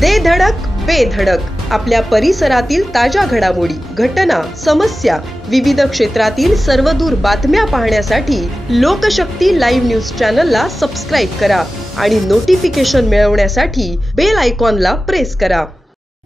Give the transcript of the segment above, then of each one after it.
दे धडक बेधडक आपल्या परिसरातील ताज्या घडामोडी, घटना, समस्या, विविध क्षेत्रातील सर्वदूर बातम्या पाहण्यासाठी लोकशक्ती लाईव्ह न्यूज चॅनलला सबस्क्राईब करा आणि नोटिफिकेशन मिळवण्यासाठी बेल आयकॉनला प्रेस करा।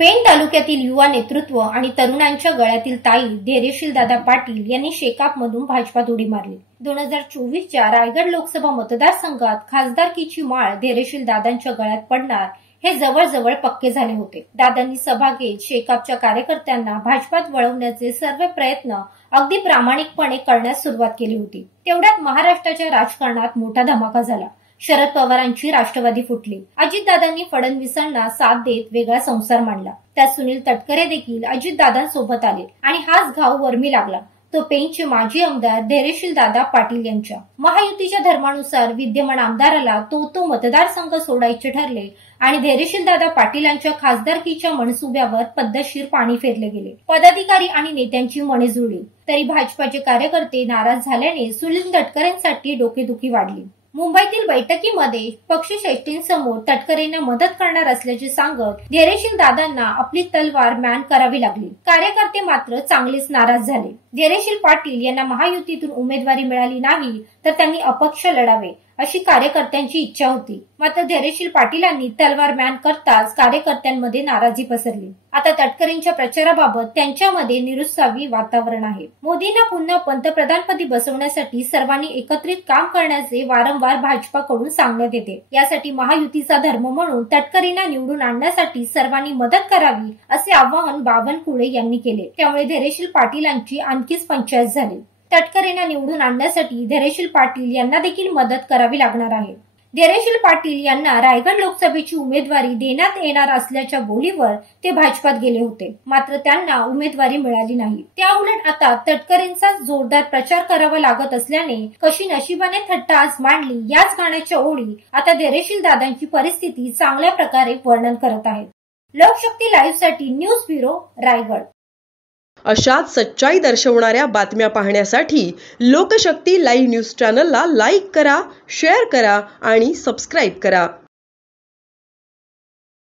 पेण तालुक्यातील युवा नेतृत्व आणि तरुणांच्या गळ्यातील ताई धैर्यशील दादा पाटील यांनी शेकापमधून भाजपात उडी मारली। 2024च्या रायगड लोकसभा मतदारसंघात खासदारकीची माळ धैर्यशील दादांच्या गळ्यात पडणार हे जवळजवळ पक्के झाले होते। दादांनी सभा घेत शेकापच्या कार्यकर्त्यांना भाजपात वळवण्याचे सर्व प्रयत्न अगदी प्रामाणिकपणे करण्यास सुरुवात केली होती। तेवढ्यात महाराष्ट्राच्या राजकारणात मोठा धमाका झाला। शरद पवारांची राष्ट्रवादी फुटली। अजितदादांनी फडणवीसांना साथ देत वेगळा संसार मांडला। त्यात सुनील तटकरे देखील अजितदादांसोबत आले आणि हाच घाव वर्मी लागला तो पेणचे माजी आमदार धैर्यशील दादा पाटील यांच्या। महायुतीच्या धर्मानुसार विद्यमान आमदाराला तो मतदारसंघ सोडायचे ठरले आणि धैर्यशील दादा पाटीलांच्या खासदारकीच्या मनसुब्यावर पद्धतशीर पाणी फेरले गेले। पदाधिकारी आणि नेत्यांची मने जुळली तरी भाजपाचे कार्यकर्ते नाराज झाल्याने सुनील तटकरेंसाठी डोकेदुखी वाढली। मुंबईतील बैठकीमध्ये पक्षश्रेष्ठींसमोर तटकरेंना मदत करणार असल्याचे सांगत धैर्यशील दादांना आपली तलवार म्यान करावी लागली। कार्यकर्ते मात्र चांगलेच नाराज झाले। धैर्यशील पाटील यांना महायुतीतून उमेदवारी मिळाली नाही तर त्यांनी अपक्ष लढावे अशी कार्यकर्त्यांची इच्छा होती। मात्र धैर्यशील पाटीलांनी तलवार म्यान करताच कार्यकर्त्यांमध्ये नाराजी पसरली। आता तटकरेंच्या प्रचाराबाबत त्यांच्यामध्ये निरुत्साही वातावरण आहे। मोदींना पुन्हा पंतप्रधानपदी बसवण्यासाठी सर्वांनी एकत्रित काम करण्याचे वारंवार भाजपाकडून सांगण्यात येते। यासाठी महायुतीचा धर्म म्हणून तटकरेंना निवडून आणण्यासाठी सर्वांनी मदत करावी असे आवाहन बावनकुळे यांनी केले। त्यामुळे धैर्यशील पाटीलांची आणखीच पंचायत झाली। तटकरेंना निवडून आणण्यासाठी धैर्यशील पाटील यांना देखील मदत करावी लागणार आहे। धैर्यशील पाटील यांना रायगड लोकसभेची उमेदवारी देण्यात येणार असल्याच्या बोलीवर ते भाजपात गेले होते। मात्र त्यांना उमेदवारी मिळाली नाही। त्याउलट आता तटकरेंचा जोरदार प्रचार करावा लागत असल्याने कशी नशिबाने थट्टा आज मांडली याच गाण्याच्या ओळी आता धैर्यशील दादांची परिस्थिती चांगल्या प्रकारे वर्णन करत आहेत। लोकशक्ती लाईव्ह साठी न्यूज ब्युरो रायगड। अशाच सच्चाई दर्शवणाऱ्या बातम्या पाहण्यासाठी लोकशक्ती लाईव्ह न्यूज चॅनलला लाईक करा, शेअर करा आणि सबस्क्राईब करा।